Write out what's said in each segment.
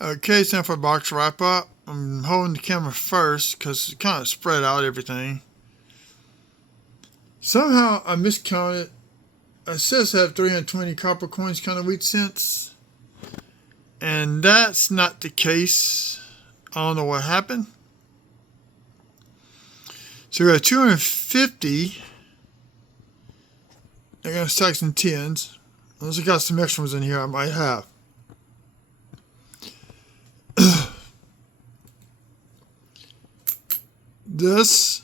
Okay, it's time for a box wrap up. I'm holding the camera first because it kind of spread out everything. Somehow I miscounted. It says I have 320 copper coins kind of wheat cents. And that's not the case. I don't know what happened. So we got 250. I got stacks and tens. Unless I got some extra ones in here I might have. This,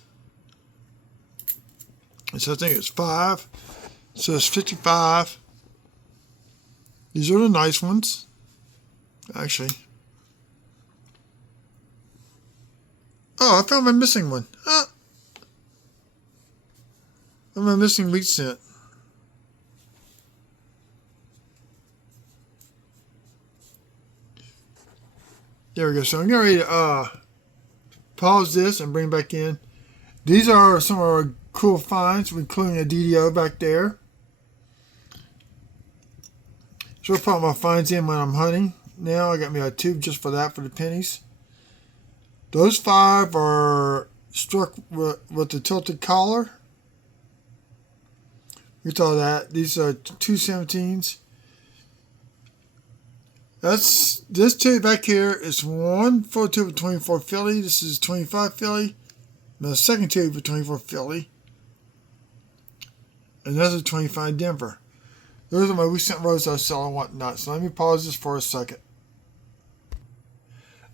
so I think it's 5. So it's 55. These are the nice ones, actually. Oh, I found my missing one. I'm a missing wheat cent. There we go. So I'm getting ready to pause this and bring it back in. These are some of our cool finds, including a DDO back there. So I'll put my finds in when I'm hunting. Now I got me a tube just for that, for the pennies. Those 5 are struck with the tilted collar. We saw that. These are 217s. This tube back here is one full tube of 24 Philly. This is 25 Philly. And the second tube of 24 Philly. And that's a 25 Denver. Those are my recent rows I was selling and whatnot. So let me pause this for a second.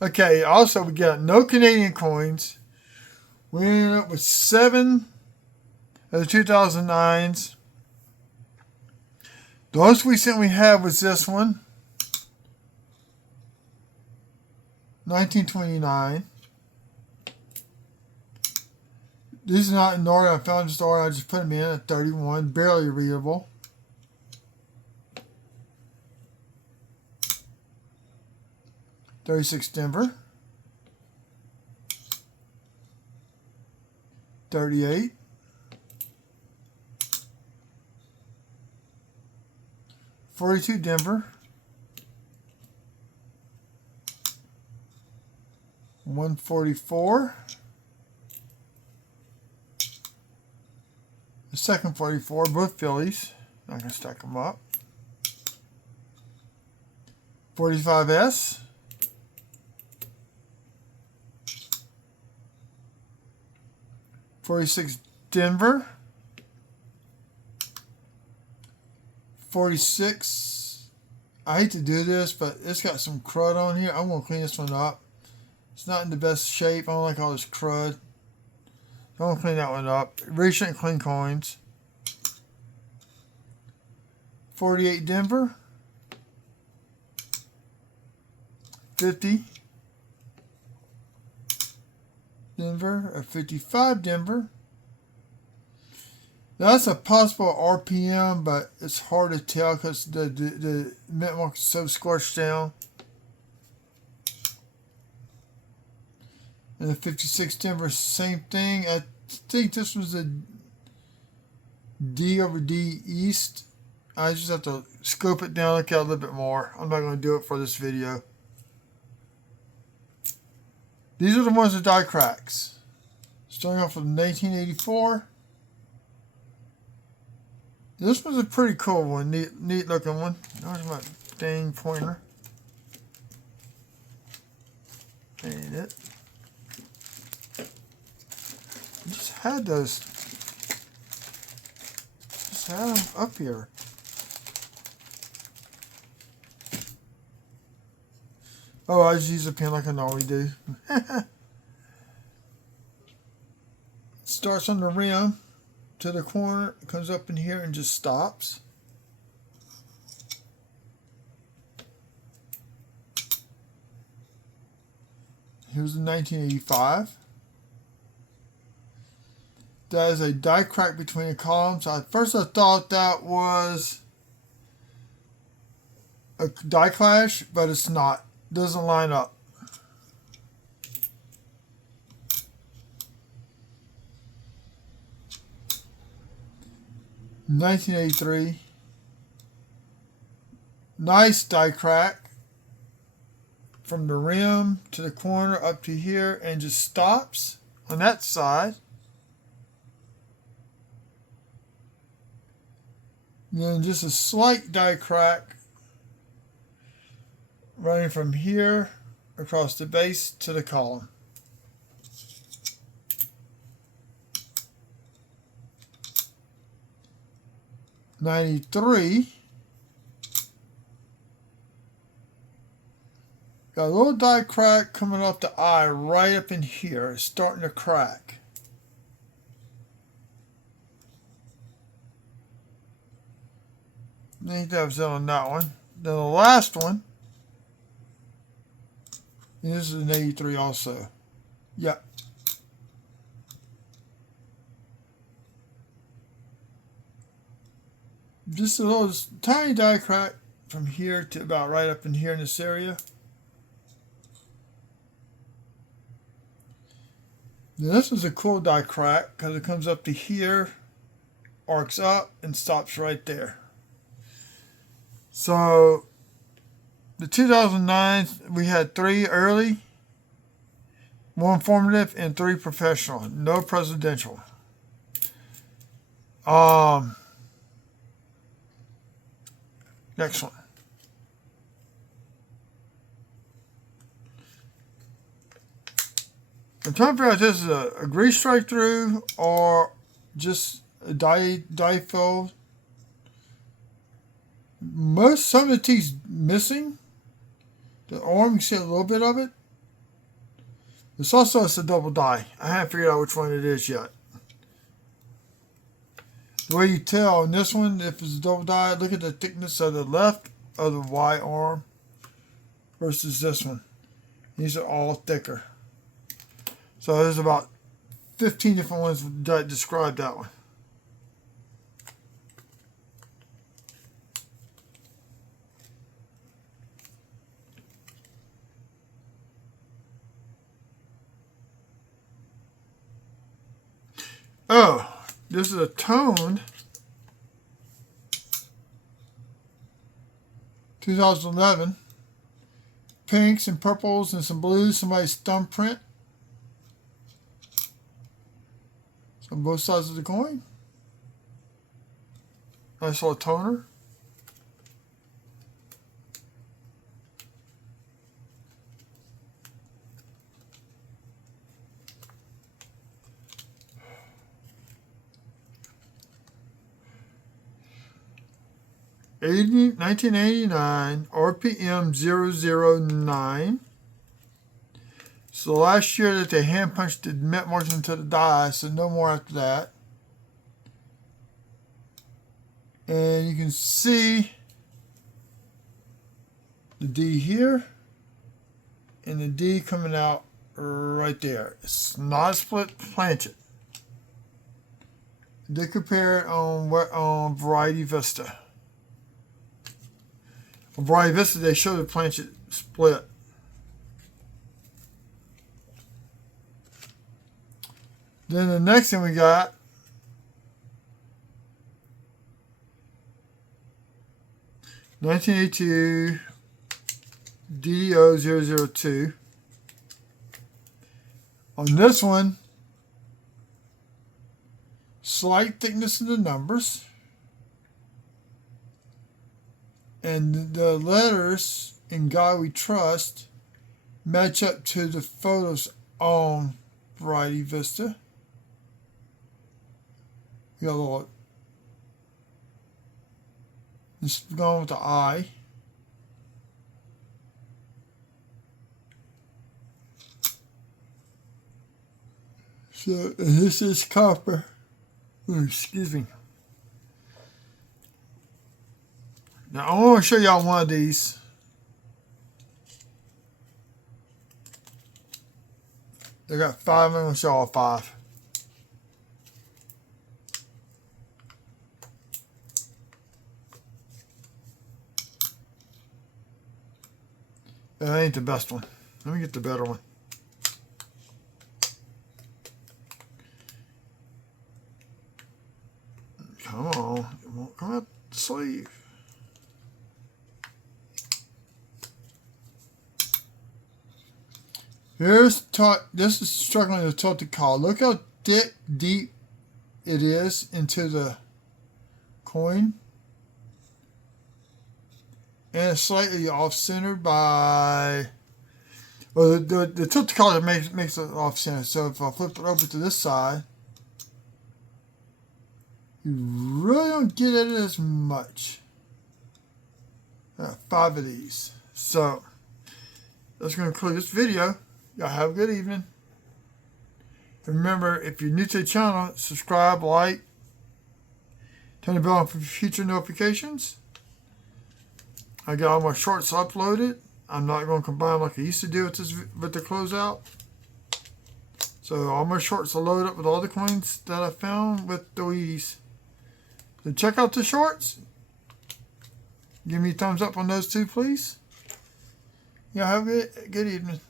Okay, also we got no Canadian coins. We ended up with 7 of the 2009s. The most recent we had was this one. 1929. These are not in order. I found this order. I just put them in at 31. Barely readable. $36 Denver. 38. 42 Denver. 144. The second 44, both Phillies. I'm going to stack them up. 45S. 46 Denver. 46. I hate to do this, but it's got some crud on here. I'm going to clean this one up. It's not in the best shape. I don't like all this crud. I'm going to clean that one up. Recent clean coins. 48 Denver. 50 Denver. A 55 Denver. Now that's a possible RPM, but it's hard to tell because the mint mark is so scorched down. And the 56 Denver, same thing. I think this was a D over D East. I just have to scope it down, look at it a little bit more. I'm not going to do it for this video. These are the ones with die cracks. Starting off with 1984. This was a pretty cool one, neat looking one. There's my dang pointer. Ain't it? Just had those. Just had them up here. Oh, I just use a pen like I normally do. Starts on the rim to the corner, comes up in here and just stops. Here's the 1985. That is a die crack between the columns. At first I thought that was a die clash, but it's not. Doesn't line up. $1983. Nice die crack. from the rim to the corner up to here and just stops on that side. And then just a slight die crack running from here across the base to the column. '93. Got a little die crack coming off the eye right up in here. It's starting to crack. I think that was it on that one. Then the last one. And this is an 83 also. Yep. Just a little tiny die crack from here to about right up in here in this area. Now this is a cool die crack because it comes up to here, arcs up, and stops right there. So the 2009, we had 3 early, 1 formative, and 3 professional. No presidential. Next one. I'm trying to figure out if this is a grease strike through or just a die fill. Some of the teeth's missing. The arm, you can see a little bit of it. It's also a double die. I haven't figured out which one it is yet. The way you tell on this one, if it's a double die, look at the thickness of the left of the Y arm versus this one. These are all thicker. So there's about 15 different ones that describe that one. Oh, this is a toned 2011. Pinks and purples and some blues, somebody's thumbprint. On both sides of the coin. Nice little toner. $1989 RPM 009. So last year that they hand punched the mint marks into the die, so no more after that. And you can see the D here and the D coming out right there. It's not a split planchet. They compare it on Variety Vista. On Variety Vista, they show the planchet split. Then the next thing we got (1982) DDO 002. On this one, slight thickness in the numbers, and the letters in God We Trust match up to the photos on Variety Vista. You got a little, just going with the eye. So, and this is copper. Oh, excuse me. Now, I want to show y'all one of these. They got 5. I'm going to show all 5. That ain't the best one. Let me get the better one. Come on. It won't come out the sleeve. This is struggling to tilt the collar. Look how deep it is into the coin. And it's slightly off-centered by... Well, the tilt the collar makes it off-center. So if I flip it over to this side, you really don't get at it as much. 5 of these. So that's going to conclude this video. Y'all have a good evening. Remember, if you're new to the channel, subscribe, like, turn the bell on for future notifications. I got all my shorts uploaded. I'm not going to combine like I used to do with the closeout. So all my shorts are loaded up with all the coins that I found with the Wheaties. So check out the shorts. Give me a thumbs up on those two, please. Yeah, have a good evening.